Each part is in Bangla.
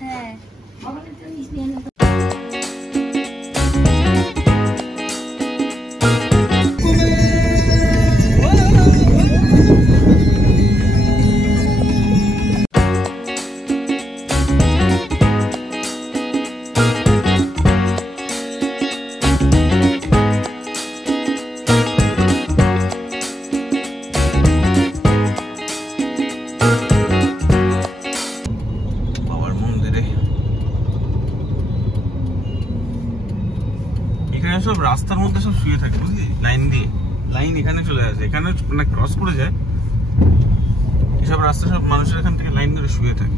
হ্যাঁ সব রাস্তার মধ্যে সব শুয়ে থাকে বুঝলি, লাইন দিয়ে লাইন এখানে চলে আসে, এখানে মানে ক্রস করে যায় এসব রাস্তা, সব মানুষের এখান থেকে লাইন ধরে শুয়ে থাকে।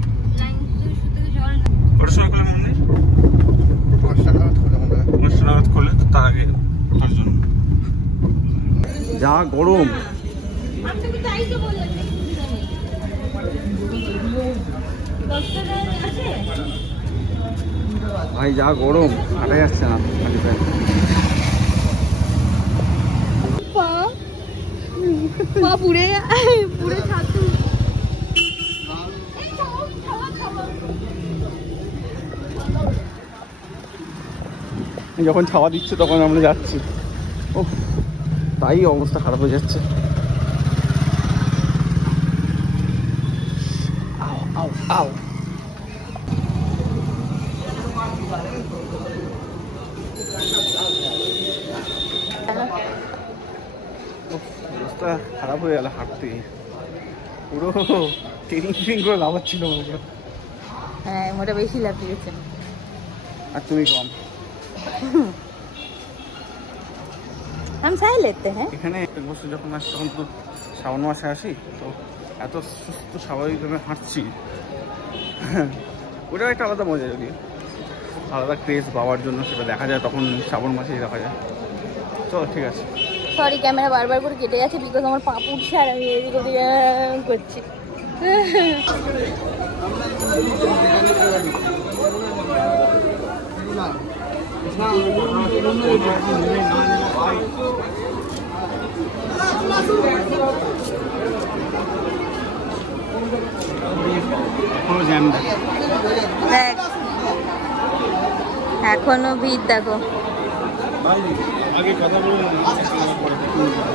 কটার সময় খোলে মন্দির? 5টা নাগাদ খোলে, তো তার আগে তার জন্য যা গরম। ভাই যা গরম, হাঁটা যাচ্ছে না। যখন ছাওয়া দিচ্ছে তখন আমরা যাচ্ছি, ও তাই অবস্থা খারাপ হয়ে যাচ্ছে। আও আও আও অবস্থা খারাপ হয়ে গেল হাঁটতে, পুরো ট্রেনিং করে লাফাচ্ছিল। হ্যাঁ মোটা বেশি লাফিয়েছে, আর তুমি কম। हम सह लेते हैं। এখানে এক বছর যখন আসি তখন তো শ্রাবণ মাসে আসি, তো এত সুস্থ স্বাভাবিকভাবে হাঁটছি, ওটাও একটা আলাদা মজা। যদি আলাদা ক্রেজ পাওয়ার জন্য সেটা দেখা যায় তখন শ্রাবণ মাসেই দেখা যায়। চলো ঠিক আছে। সরি ক্যামেরা বারবার করে কেটে যাচ্ছে বিকজ আমার পা পুড়ছে আর আমি এদিক ওদিক করছি। এখনো ভিড় দেখো। আগে কথা বলে এখনো ভিড় দেখো।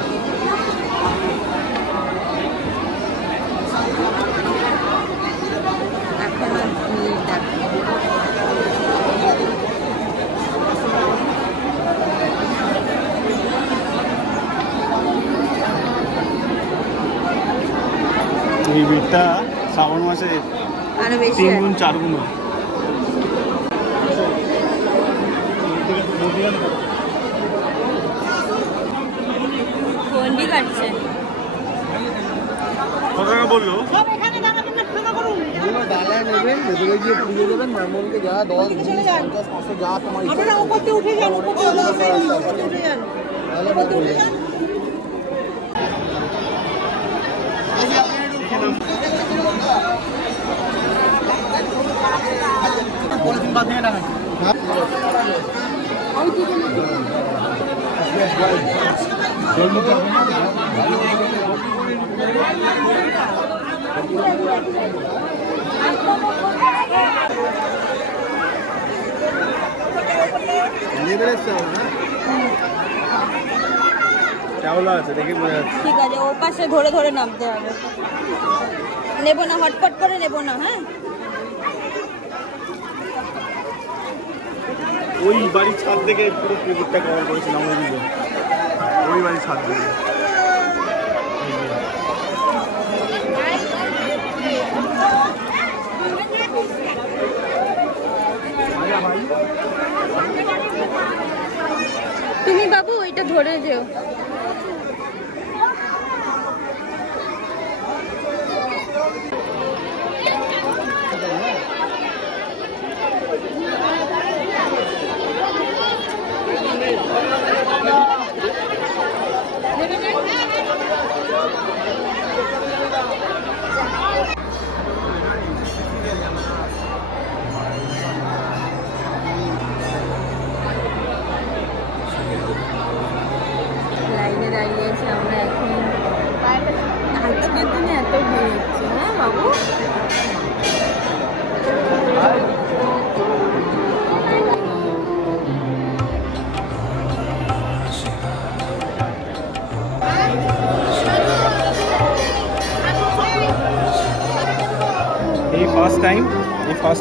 এই ভিড়টা শ্রাবণ মাসে আরো বেশি, 3 গুণ 4 গুণ। ফোনটি কাটছে। কত টাকা বললো? ডালায় নেবেন, ভেতরে গিয়ে পুজো দেবেন, ব্রাহ্মণকে যা 10, 20, 50, 500 যা তোমার ইচ্ছা। উপরে উঠে যান, উপরে উঠে যান। পলিথিন বাদ দিয়ে রাখেন। ঠিক আছে, ও পাশে ধরে ধরে নামতে হবে, নেবো না, হটপট করে নেবো না। হ্যাঁ ওই বাড়ির ছাদ থেকে পুরো ক্রেডিটটা কভার করেছিলাম, ওই বাড়ির ছাদ থেকে। তুমি বাবু ওইটা ধরে যেও। লাইনে দাঁড়িয়েছি আমরা এখন। আজকের দিনে এত ভিড় হচ্ছে। হ্যাঁ বাবু ফার্স্ট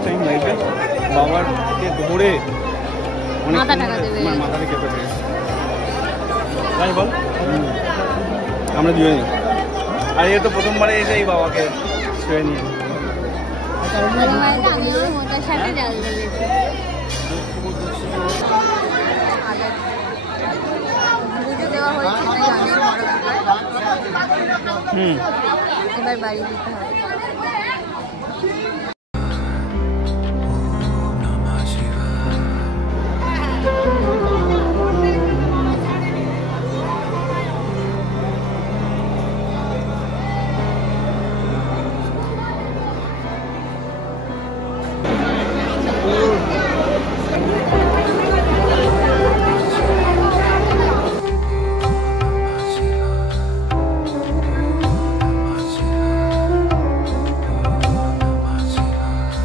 টাইম লাইফে বাবাকে ধরে মাথা টাকা দেবে। মাথাটা কেটে পেয়েছে তাই বল। আমরা দুজনেই, আর এ তো প্রথমবারে এসে এই বাবাকে ছুঁয়ে নিয়ে। আমি আমার মোটার সাথে জাল দিয়েছি। পুজো দেওয়া হয়েছে তাই অনেক বড় ব্যাপার। এবার বাড়ি দিতে হবে।